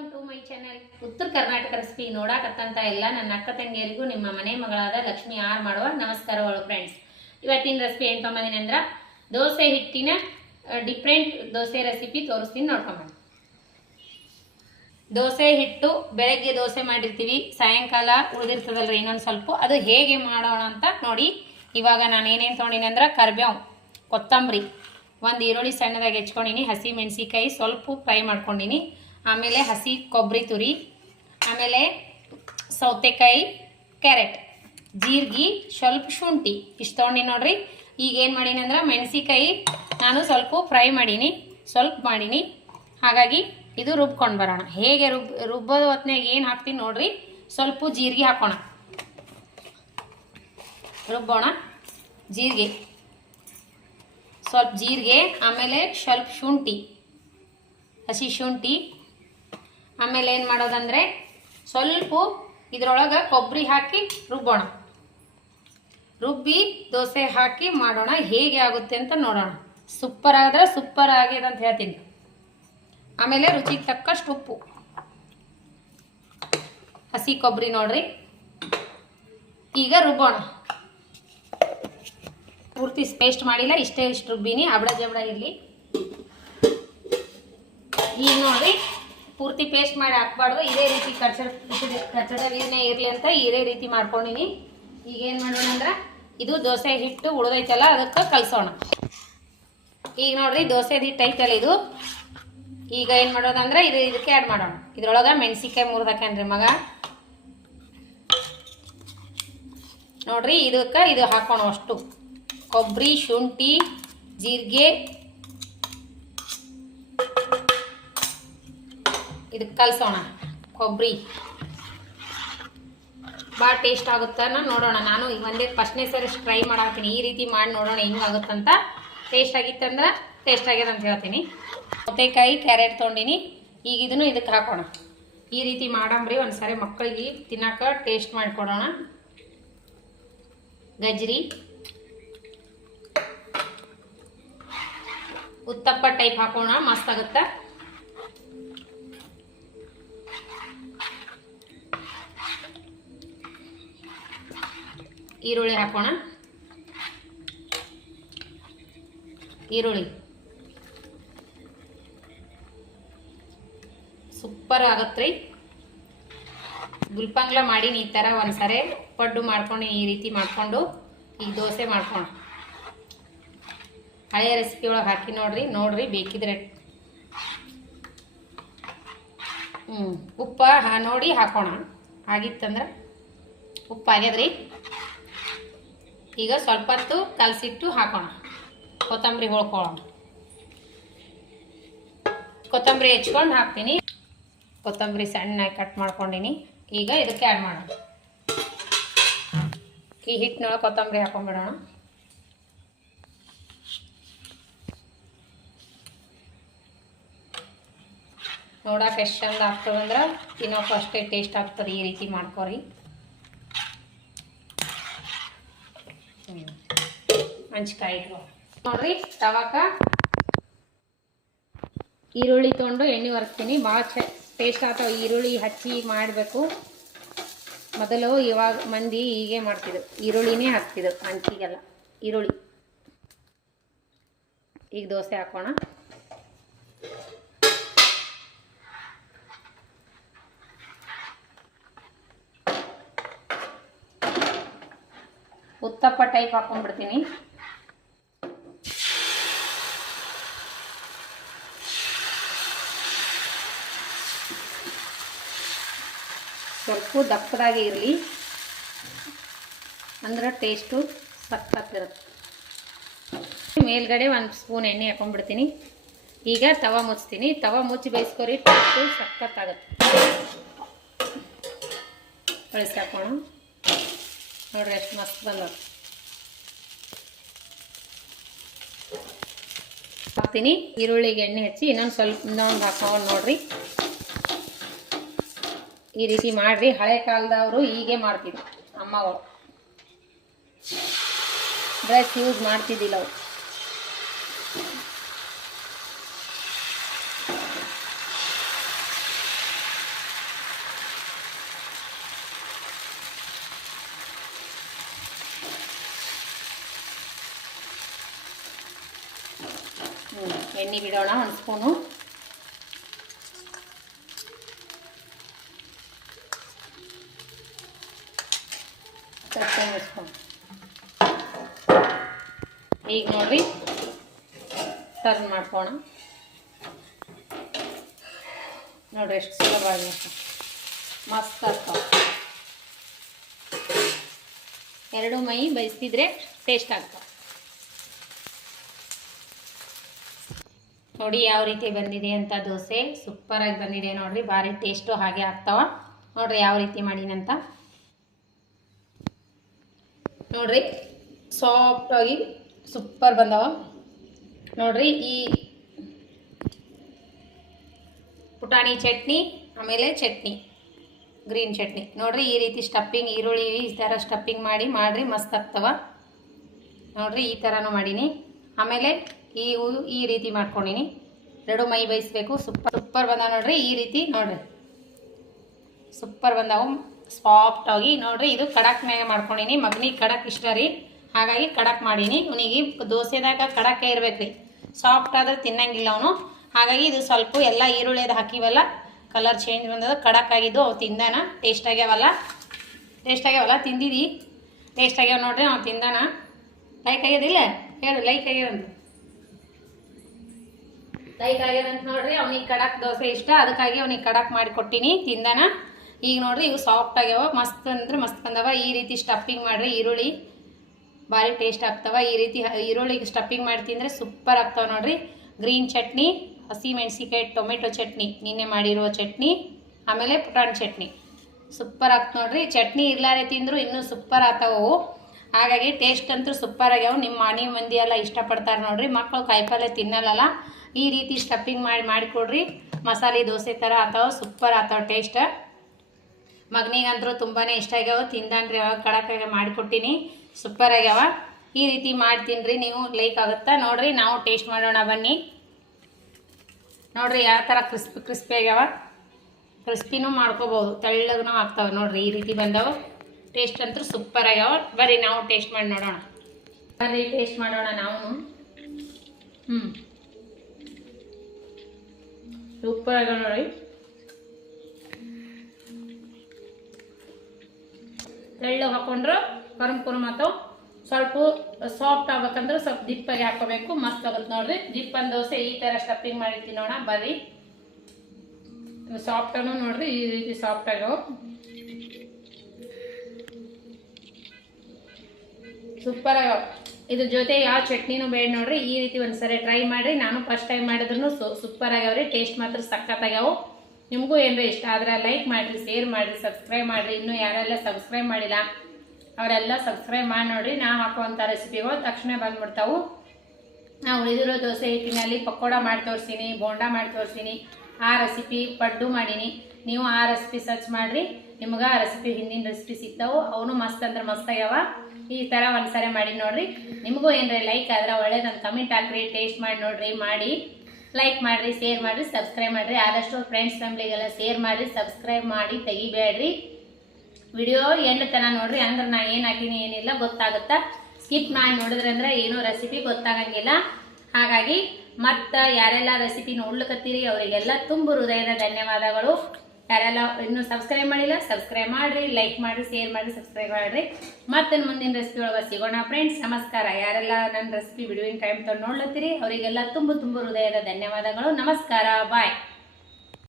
Welcome to my channel. ಉತ್ತರ Karnataka recipe ನೋಡಾಕತ್ತಂತ ಎಲ್ಲ ನನ್ನ ಅಕ್ಕ ತಂಗಿಯರಿಗೂ ನಿಮ್ಮ ಮನೆ ಮಗಳಾದ ಲಕ್ಷ್ಮಿ ಆರ್ ಮಾಡುವ ನಮಸ್ಕಾರಗಳು ಫ್ರೆಂಡ್ಸ್. ಇವತ್ತಿನ ರೆಸಿಪಿ ಏನು ತೊಗೊಂಬಂದಿನಿ ಅಂದ್ರೆ ದೋಸೆ ಹಿಟ್ಟಿನ ಡಿಫ್ರೆಂಟ್ ದೋಸೆ ರೆಸಿಪಿ ತೋರಿಸ್ತೀನಿ, ನೋಡ್ಕೊಂಬಂದು. ದೋಸೆ ಹಿಟ್ಟು ಬೆಳಗ್ಗೆ ದೋಸೆ ಮಾಡಿರ್ತೀವಿ, ಸಾಯಂಕಾಲ ಉಳಿದಿರ್ತದಲ್ರಿ ಇನ್ನೊಂದು ಸ್ವಲ್ಪ, ಅದು ಹೇಗೆ ಮಾಡೋಣ ಅಂತ ನೋಡಿ. ಇವಾಗ ನಾನು ಏನೇನು ತೊಗೊಂಡಿನಿ ಅಂದ್ರೆ ಕರಿಬೇವು, ಕೊತ್ತಂಬರಿ, ಒಂದು ಈರುಳ್ಳಿ ಸಣ್ಣದಾಗಿ ಹೆಚ್ಕೊಂಡಿನಿ, ಹಸಿ ಮೆಣಸಿಕಾಯಿ ಸ್ವಲ್ಪ ಫ್ರೈ ಮಾಡ್ಕೊಂಡಿನಿ, ಆಮೇಲೆ ಹಸಿ ಕೊಬ್ಬರಿ ತುರಿ, ಆಮೇಲೆ ಸೌತೆಕಾಯಿ, ಕ್ಯಾರೆಟ್, ಜೀರಿಗೆ, ಸ್ವಲ್ಪ ಶುಂಠಿ ಇಷ್ಟು ತೊಗೊಂಡಿನಿ ನೋಡ್ರಿ. ಈಗ ಏನು ಮಾಡೀನಿ ಅಂದ್ರೆ ಮೆಣಸಿಕಾಯಿ ನಾನು ಸ್ವಲ್ಪ ಫ್ರೈ ಮಾಡೀನಿ, ಹಾಗಾಗಿ ಇದು ರುಬ್ಕೊಂಡು ಬರೋಣ. ಹೇಗೆ ರುಬ್ಬೋದು ಹೊತ್ನಾಗ ಏನು ಹಾಕ್ತೀನಿ ನೋಡ್ರಿ. ಸ್ವಲ್ಪ ಜೀರಿಗೆ ಹಾಕೋಣ, ರುಬ್ಬೋಣ. ಜೀರಿಗೆ, ಸ್ವಲ್ಪ ಜೀರಿಗೆ, ಆಮೇಲೆ ಸ್ವಲ್ಪ ಶುಂಠಿ, ಹಸಿ ಶುಂಠಿ, ಆಮೇಲೆ ಏನು ಮಾಡೋದಂದರೆ ಸ್ವಲ್ಪ ಇದ್ರೊಳಗೆ ಕೊಬ್ಬರಿ ಹಾಕಿ ರುಬ್ಬೋಣ. ರುಬ್ಬಿ ದೋಸೆ ಹಾಕಿ ಮಾಡೋಣ, ಹೇಗೆ ಆಗುತ್ತೆ ಅಂತ ನೋಡೋಣ. ಸೂಪರ್ ಆದರೆ ಸೂಪರ್ ಆಗಿದೆ ಅಂತ ಹೇಳ್ತೀನಿ. ಆಮೇಲೆ ರುಚಿಗೆ ತಕ್ಕಷ್ಟು ಉಪ್ಪು, ಹಸಿ ಕೊಬ್ಬರಿ ನೋಡ್ರಿ. ಈಗ ರುಬ್ಬೋಣ. ಪೂರ್ತಿ ಪೇಸ್ಟ್ ಮಾಡಿಲ್ಲ, ಇಷ್ಟು ರುಬ್ಬಿನಿ, ಅಬಡ ಜಬಡ ಇರಲಿ. ಈಗ ನೋಡ್ರಿ ಪೂರ್ತಿ ಪೇಸ್ಟ್ ಮಾಡಿ ಹಾಕ್ಬಾರ್ದು, ಇದೇ ರೀತಿ ಕಚ್ಚಡ ನೀರನ್ನೇ ಇರಲಿ ಅಂತ ಇದೇ ರೀತಿ ಮಾಡ್ಕೊಂಡಿನಿ. ಈಗ ಏನು ಮಾಡೋಣ ಅಂದ್ರೆ ಇದು ದೋಸೆ ಹಿಟ್ಟು ಉಳಿದೈತಲ್ಲ ಅದಕ್ಕೆ ಕಲಸೋಣ. ಈಗ ನೋಡ್ರಿ ದೋಸೆ ಹಿಟ್ಟು ಐತಲ್ಲ ಇದು. ಈಗ ಏನು ಮಾಡೋದಂದ್ರೆ ಇದಕ್ಕೆ ಆ್ಯಡ್ ಮಾಡೋಣ. ಇದ್ರೊಳಗೆ ಮೆಣಸಿಕಾಯಿ ಮುರಿದಾಕನ್ರಿ ಮಗ ನೋಡ್ರಿ. ಇದಕ್ಕೆ ಇದು ಹಾಕೋಣ ಅಷ್ಟು ಕೊಬ್ಬರಿ, ಶುಂಠಿ, ಜೀರಿಗೆ, ಇದಕ್ಕೆ ಕಲಸೋಣ. ಕೊಬ್ಬರಿ ಭಾಳ ಟೇಸ್ಟ್ ಆಗುತ್ತ ನೋಡೋಣ. ನಾನು ಒಂದೇ ಫಸ್ಟ್ನೇ ಸರಿ ಟ್ರೈ ಮಾಡಾಕ್ತೀನಿ, ಈ ರೀತಿ ಮಾಡಿ ನೋಡೋಣ ಹೆಂಗಾಗುತ್ತಂತ. ಟೇಸ್ಟ್ ಆಗಿತ್ತಂದ್ರೆ ಟೇಸ್ಟ್ ಆಗ್ಯದ ಅಂತ ಹೇಳ್ತೀನಿ. ಸೌತೆಕಾಯಿ, ಕ್ಯಾರೆಟ್ ತೊಗೊಂಡಿನಿ. ಈಗ ಇದನ್ನು ಇದಕ್ಕೆ ಹಾಕೋಣ. ಈ ರೀತಿ ಮಾಡಂಬ್ರಿ, ಒಂದ್ಸರಿ ಮಕ್ಕಳಿಗೆ ತಿನ್ನಕ ಟೇಸ್ಟ್ ಮಾಡಿಕೊಡೋಣ. ಗಜ್ರಿ, ಉತ್ತಪ್ಪ ಟೈಪ್ ಹಾಕೋಣ, ಮಸ್ತ್ ಆಗುತ್ತಾ. ಈರುಳ್ಳಿ ಹಾಕೋಣ. ಈರುಳ್ಳಿ ಸೂಪರ್ ಆಗತ್ರಿ. ಗುಲ್ಪಂಗ್ಲ ಮಾಡೀನಿ ಈ ಥರ ಒಂದ್ಸರಿ ಪಡ್ಡು ಮಾಡ್ಕೊಂಡು ಈ ರೀತಿ ಮಾಡಿಕೊಂಡು ಈಗ ದೋಸೆ ಮಾಡ್ಕೊಂಡು ಹಳೆಯ ರೆಸಿಪಿ ಒಳಗೆ ಹಾಕಿ ನೋಡ್ರಿ ಬೇಕಿದ್ರೆ. ಉಪ್ಪ ನೋಡಿ ಹಾಕೋಣ. ಆಗಿತ್ತಂದ್ರೆ ಉಪ್ಪು ಆಗ್ಯದ್ರಿ. ಈಗ ಸ್ವಲ್ಪ ಹೊತ್ತು ಕಲಸಿಟ್ಟು ಹಾಕೋಣ. ಕೊತ್ತಂಬರಿ ಹೊಳ್ಕೊಳ್ಳೋಣ. ಕೊತ್ತಂಬರಿ ಹೆಚ್ಕೊಂಡು ಹಾಕ್ತೀನಿ. ಕೊತ್ತಂಬರಿ ಸಣ್ಣಾಗಿ ಕಟ್ ಮಾಡ್ಕೊಂಡಿನಿ. ಈಗ ಇದಕ್ಕೆ ಆ್ಯಡ್ ಮಾಡೋಣ. ಈ ಹಿಟ್ಟಿನೊಳಗೆ ಕೊತ್ತಂಬರಿ ಹಾಕೊಂಡ್ಬಿಡೋಣ. ನೋಡಕ್ಕೆ ಎಷ್ಟು ಚಂದ ಆಗ್ತದಂದ್ರೆ ತಿನ್ನೋಕೆ ಅಷ್ಟೇ ಟೇಸ್ಟ್ ಆಗ್ತದೆ. ಈ ರೀತಿ ಮಾಡ್ಕೊರಿ. ಮೆಣಸಿಕಾಯಿ ನೋಡ್ರಿ. ತವಾಕ ಈರುಳ್ಳಿ ತೊಗೊಂಡು ಎಣ್ಣೆ ಒರೆಸ್ತೀನಿ. ಭಾಳ ಟೇಸ್ಟ್ ಆಗ್ತಾವೆ. ಈರುಳ್ಳಿ ಹಚ್ಚಿ ಮಾಡಬೇಕು. ಮೊದಲು ಇವಾಗ ಮಂದಿ ಹೀಗೆ ಮಾಡ್ತಿದ್ರು, ಈರುಳ್ಳಿನೇ ಹಾಕ್ತಿದ್ರು ಹಂಚಿಗೆಲ್ಲ ಈರುಳ್ಳಿ. ಈಗ ದೋಸೆ ಹಾಕೋಣ. ಉತ್ತಪ್ಪ ಟೈಪ್ ಹಾಕೊಂಡ್ಬಿಡ್ತೀನಿ. ಸ್ವಲ್ಪ ದಪ್ಪದಾಗಿ ಇರಲಿ, ಅಂದ್ರೆ ಟೇಸ್ಟು ಸಕ್ಕತ್ತಿರುತ್ತೆ. ಮೇಲ್ಗಡೆ ಒಂದು ಸ್ಪೂನ್ ಎಣ್ಣೆ ಹಾಕೊಂಡ್ಬಿಡ್ತೀನಿ. ಈಗ ತವ ಮುಚ್ತೀನಿ. ತವ ಮುಚ್ಚಿ ಬೇಯಿಸ್ಕೊರಿ, ಟೇಸ್ಟು ಸಕ್ಕತ್ತಾಗುತ್ತೆ. ಬಳಸಿ ಹಾಕೋಣ. ನೋಡ್ರಿ ಎಷ್ಟು ಮಸ್ತ್ ಬಂದ. ಹಾಕ್ತೀನಿ. ಈರುಳ್ಳಿಗೆ ಎಣ್ಣೆ ಹಚ್ಚಿ ಇನ್ನೊಂದು ಹಾಕೊಂಡು ನೋಡ್ರಿ. ಈ ರೀತಿ ಮಾಡ್ರಿ. ಹಳೆ ಕಾಲದವರು ಹೀಗೆ ಮಾಡ್ತಿದ್ರು ಅಮ್ಮಗಳು. ಬ್ರಷ್ ಯೂಸ್ ಮಾಡ್ತಿದ್ದಿಲ್ಲ ಅವ್ರು. ಎಣ್ಣೆ ಬಿಡೋಣ 1 ಸ್ಪೂನು. ಈಗ ನೋಡ್ರಿ ಟರ್ನ್ ಮಾಡ್ಕೋಣ. ನೋಡ್ರಿ ಎಷ್ಟು ಸುಲಭ ಆಗಿ ಮಸ್ತ್ ಆಗ್ತಾವೆ. 2 ಮೈ ಬೇಯಿಸಿದ್ರೆ ಟೇಸ್ಟ್ ಆಗ್ತಾವೆ. ನೋಡಿ ಯಾವ ರೀತಿ ಬಂದಿದೆ ಅಂತ ದೋಸೆ ಸೂಪರಾಗಿ ಬಂದಿದೆ ನೋಡ್ರಿ. ಭಾರಿ ಟೇಸ್ಟು ಹಾಗೆ ಆಗ್ತಾವ ನೋಡ್ರಿ ಯಾವ ರೀತಿ ಮಾಡೀನಂತ. ನೋಡ್ರಿ ಸಾಫ್ಟಾಗಿ ಸೂಪರ್ ಬಂದವ ನೋಡ್ರಿ. ಈ ಪುಟಾಣಿ ಚಟ್ನಿ ಆಮೇಲೆ ಚಟ್ನಿ ಗ್ರೀನ್ ಚಟ್ನಿ ನೋಡ್ರಿ ಈ ರೀತಿ ಸ್ಟಫಿಂಗ್ ಈರುಳ್ಳಿ ಈ ಥರ ಸ್ಟಫಿಂಗ್ ಮಾಡ್ರಿ ಮಸ್ತ್ ಆಗ್ತವ ನೋಡ್ರಿ. ಈ ಥರನೂ ಮಾಡೀನಿ. ಆಮೇಲೆ ಈ ರೀತಿ ಮಾಡ್ಕೊಂಡಿನಿ. 2 ಮೈ ಬೇಯಿಸ್ಬೇಕು. ಸೂಪರ್ ಬಂದ ನೋಡ್ರಿ. ಈ ರೀತಿ ನೋಡ್ರಿ ಸೂಪರ್ ಬಂದವು ಸಾಫ್ಟಾಗಿ ನೋಡ್ರಿ. ಇದು ಕಡಕ್ ಮ್ಯಾಗ ಮಾಡ್ಕೊಂಡಿನಿ. ಮಗನಿಗೆ ಕಡಕ್ ಇಷ್ಟ ರೀ, ಹಾಗಾಗಿ ಕಡಕ್ ಮಾಡೀನಿ. ಇವನಿಗೆ ದೋಸೆದಾಗ ಕಡಕ್ಕೆ ಇರ್ಬೇಕು ರೀ, ಸಾಫ್ಟ್ ಆದ್ರೆ ತಿನ್ನಂಗಿಲ್ಲ ಅವನು. ಹಾಗಾಗಿ ಇದು ಸ್ವಲ್ಪ ಎಲ್ಲ ಈರುಳ್ಳಿದು ಹಾಕಿವಲ್ಲ ಕಲರ್ ಚೇಂಜ್ ಬಂದದ, ಕಡಕ್ ಆಗಿದ್ದು ಅವು ತಿಂದಾನ. ಟೇಸ್ಟ್ ಆಗ್ಯಾವಲ್ಲ ತಿಂದಿದಿ ಟೇಸ್ಟ್ ಆಗ್ಯಾವ ನೋಡ್ರಿ. ಅವ್ನು ತಿಂದಾನ. ಲೈಕ್ ಆಗ್ಯದಿಲ್ಲ ಹೇಳು, ಲೈಕ್ ಆಗ್ಯದಂತ ನೋಡ್ರಿ. ಅವ್ನಿಗೆ ಕಡಕ್ ದೋಸೆ ಇಷ್ಟ, ಅದಕ್ಕಾಗಿ ಅವ್ನಿಗೆ ಕಡಕ್ ಮಾಡಿ ಕೊಟ್ಟಿನಿ, ತಿಂದಾನ. ಈಗ ನೋಡ್ರಿ ಇವು ಸಾಫ್ಟ್ ಆಗ್ಯಾವ, ಮಸ್ತ್ ಅಂದ್ರೆ ಮಸ್ತ್ ಬಂದವ. ಈ ರೀತಿ ಸ್ಟಫಿಂಗ್ ಮಾಡ್ರಿ, ಈರುಳ್ಳಿ ಭಾರಿ ಟೇಸ್ಟ್ ಆಗ್ತಾವ. ಈ ರೀತಿ ಈರುಳ್ಳಿಗೆ ಸ್ಟಫಿಂಗ್ ಮಾಡಿ ತಿಂದರೆ ಸೂಪರ್ ಆಗ್ತಾವ ನೋಡ್ರಿ. ಗ್ರೀನ್ ಚಟ್ನಿ, ಹಸಿ ಮೆಣಸಿಕಾಯಿ ಟೊಮೆಟೊ ಚಟ್ನಿ, ನಿನ್ನೆ ಮಾಡಿರೋ ಚಟ್ನಿ, ಆಮೇಲೆ ಪುಟಾಣಿ ಚಟ್ನಿ ಸೂಪರ್ ಆಗ್ತ ನೋಡ್ರಿ. ಚಟ್ನಿ ಇರ್ಲಾರೆ ತಿಂದ್ರು ಇನ್ನೂ ಸೂಪರ್ ಆಗ್ತಾವು. ಹಾಗಾಗಿ ಟೇಸ್ಟ್ ಅಂತೂ ಸೂಪರ್ ಆಗ್ಯಾವ. ನಿಮ್ಮ ಮನೆ ಮಂದಿ ಎಲ್ಲ ಇಷ್ಟಪಡ್ತಾರೆ ನೋಡ್ರಿ. ಮಕ್ಕಳು ಕಾಯಿಪಲ್ಯ ತಿನ್ನಲ್ಲ, ಈ ರೀತಿ ಸ್ಟಫಿಂಗ್ ಮಾಡಿಕೊಡ್ರಿ. ಮಸಾಲೆ ದೋಸೆ ಥರ ಆಗ್ತಾವ, ಸೂಪರ್ ಆಗ್ತಾವ ಟೇಸ್ಟ್. ಮಗನಿಗಂತರೂ ತುಂಬಾ ಇಷ್ಟ ಆಗ್ಯಾವ, ತಿಂದಾನ್ರಿ. ಅವಾಗ ಕಡಕಾಗ ಮಾಡಿಕೊಟ್ಟಿನಿ, ಸೂಪರ್ ಆಗ್ಯಾವ. ಈ ರೀತಿ ಮಾಡಿ ತಿನ್ರಿ, ನೀವು ಲೈಕ್ ಆಗುತ್ತಾ ನೋಡ್ರಿ. ನಾವು ಟೇಸ್ಟ್ ಮಾಡೋಣ ಬನ್ನಿ. ನೋಡ್ರಿ ಯಾವ ಥರ ಕ್ರಿಸ್ಪಿ ಆಗ್ಯಾವ. ಕ್ರಿಸ್ಪಿನೂ ಮಾಡ್ಕೋಬೋದು, ತೆಳ್ಳಗೂ ಆಗ್ತಾವೆ ನೋಡ್ರಿ. ಈ ರೀತಿ ಬಂದವು. ಟೇಸ್ಟ್ ಅಂತೂ ಸೂಪರ್ ಆಗ್ಯಾವ. ಬರ್ರಿ ನಾವು ಟೇಸ್ಟ್ ಮಾಡಿ ನೋಡೋಣ. ಬರ್ರಿ ಟೇಸ್ಟ್ ಮಾಡೋಣ ನಾವು. ಸೂಪರ್ ಆಗ್ಯಾವ ನೋಡ್ರಿ. ತೆಳ್ಳು ಹಾಕೊಂಡ್ರು ಕರ್ಮ್ ಅಥವಾ ಸ್ವಲ್ಪ ಸಾಫ್ಟ್ ಆಗ್ಬೇಕಂದ್ರೆ ಸ್ವಲ್ಪ ದಿಪ್ಪಾಗಿ ಹಾಕೋಬೇಕು, ಮಸ್ತ್ ಆಗುತ್ತೆ ನೋಡ್ರಿ. ದಿಪ್ಪನ್ ದೋಸೆ ಈ ಥರ ಸ್ಟಫಿಂಗ್ ಮಾಡಿ ತಿನ್ನೋಣ ಬರ್ರಿ. ಸಾಫ್ಟನು ನೋಡ್ರಿ ಈ ರೀತಿ ಸಾಫ್ಟ್ ಆಗ್ಯಾವ, ಸೂಪರ್ ಆಗ್ಯಾವ. ಇದ್ರ ಜೊತೆ ಯಾವ ಚಟ್ನಿನೂ ಬೇಡ ನೋಡ್ರಿ. ಈ ರೀತಿ ಒಂದ್ಸರಿ ಟ್ರೈ ಮಾಡ್ರಿ. ನಾನು ಫಸ್ಟ್ ಟೈಮ್ ಮಾಡಿದ್ರು ಸೂಪರ್ ಆಗ್ಯಾವ್ರಿ. ಟೇಸ್ಟ್ ಮಾತ್ರ ಸಖತ್ ಆಗ್ಯಾವ. ನಿಮಗೂ ಏನ್ರಿ ಇಷ್ಟ ಆದ್ರೆ ಲೈಕ್ ಮಾಡಿರಿ, ಶೇರ್ ಮಾಡಿರಿ, ಸಬ್ಸ್ಕ್ರೈಬ್ ಮಾಡಿರಿ. ಇನ್ನೂ ಯಾರೆಲ್ಲ ಸಬ್ಸ್ಕ್ರೈಬ್ ಮಾಡಿಲ್ಲ ಅವರೆಲ್ಲ ಸಬ್ಸ್ಕ್ರೈಬ್ ಮಾಡಿ ನೋಡ್ರಿ. ನಾ ಹಾಕುವಂಥ ರೆಸಿಪಿಗಳು ತಕ್ಷಣ ಬಂದ್ಬಿಡ್ತಾವು. ನಾವು ಉಳಿದಿರೋ ದೋಸೆ ಹಿಟ್ಟಿನಲ್ಲಿ ಪಕೋಡ ಮಾಡಿ ತೋರಿಸ್ತೀನಿ, ಬೋಂಡಾ ಮಾಡಿ ತೋರಿಸ್ತೀನಿ. ಆ ರೆಸಿಪಿ ಪಡ್ಡು ಮಾಡೀನಿ. ನೀವು ಆ ರೆಸಿಪಿ ಸರ್ಚ್ ಮಾಡಿರಿ, ನಿಮ್ಗೆ ಆ ರೆಸಿಪಿ ಹಿಂದಿನ ರೆಸಿಪಿ ಸಿಗ್ತಾವು. ಅವನು ಮಸ್ತ್ ಅಂದ್ರೆ ಮಸ್ತ್ ಆಗ್ಯಾವ. ಈ ಥರ ಒಂದ್ಸರಿ ಮಾಡಿ ನೋಡ್ರಿ. ನಿಮಗೂ ಏನ್ರಿ ಲೈಕ್ ಆದ್ರೆ ಒಳ್ಳೇದಂತ ಕಮೆಂಟ್ ಹಾಕ್ರಿ. ಟೇಸ್ಟ್ ಮಾಡಿ ನೋಡ್ರಿ, ಮಾಡಿ ಲೈಕ್ ಮಾಡಿರಿ, ಶೇರ್ ಮಾಡಿರಿ, ಸಬ್ಸ್ಕ್ರೈಬ್ ಮಾಡಿರಿ. ಆದಷ್ಟು ಫ್ರೆಂಡ್ಸ್ ಫ್ಯಾಮ್ಲಿಗೆಲ್ಲ ಶೇರ್ ಮಾಡಿರಿ, ಸಬ್ಸ್ಕ್ರೈಬ್ ಮಾಡಿ ತೆಗಿಬೇಡ್ರಿ. ವಿಡಿಯೋ ಎಂಡ್ ತನಕ ನೋಡ್ರಿ, ಅಂದ್ರೆ ನಾ ಏನು ಹಾಕಿನಿ ಏನಿಲ್ಲ ಗೊತ್ತಾಗುತ್ತಾ. ಸ್ಕಿಪ್ ಮಾಡಿ ನೋಡಿದ್ರೆ ಅಂದ್ರೆ ಏನೋ ರೆಸಿಪಿ ಗೊತ್ತಾಗಂಗಿಲ್ಲ. ಹಾಗಾಗಿ ಮತ್ತು ಯಾರೆಲ್ಲ ರೆಸಿಪಿ ನೋಡ್ಲಿಕತ್ತೀರಿ ಅವರಿಗೆಲ್ಲ ತುಂಬ ಹೃದಯದ ಧನ್ಯವಾದಗಳು. ಯಾರೆಲ್ಲ ಇನ್ನೂ ಸಬ್ಸ್ಕ್ರೈಬ್ ಮಾಡಿಲ್ಲ ಸಬ್ಸ್ಕ್ರೈಬ್ ಮಾಡಿರಿ, ಲೈಕ್ ಮಾಡಿರಿ, ಶೇರ್ ಮಾಡಿರಿ, ಸಬ್ಸ್ಕ್ರೈಬ್ ಮಾಡಿರಿ. ಮತ್ತೆ ಮುಂದಿನ ರೆಸಿಪಿ ಒಳಗೆ ಸಿಗೋಣ ಫ್ರೆಂಡ್ಸ್. ನಮಸ್ಕಾರ. ಯಾರೆಲ್ಲ ನನ್ನ ರೆಸಿಪಿ ಬಿಡುವಿನ ಟೈಮ್ ತೊಗೊಂಡು ನೋಡ್ಲತ್ತೀರಿ ಅವರಿಗೆಲ್ಲ ತುಂಬ ಹೃದಯದ ಧನ್ಯವಾದಗಳು. ನಮಸ್ಕಾರ, ಬಾಯ್.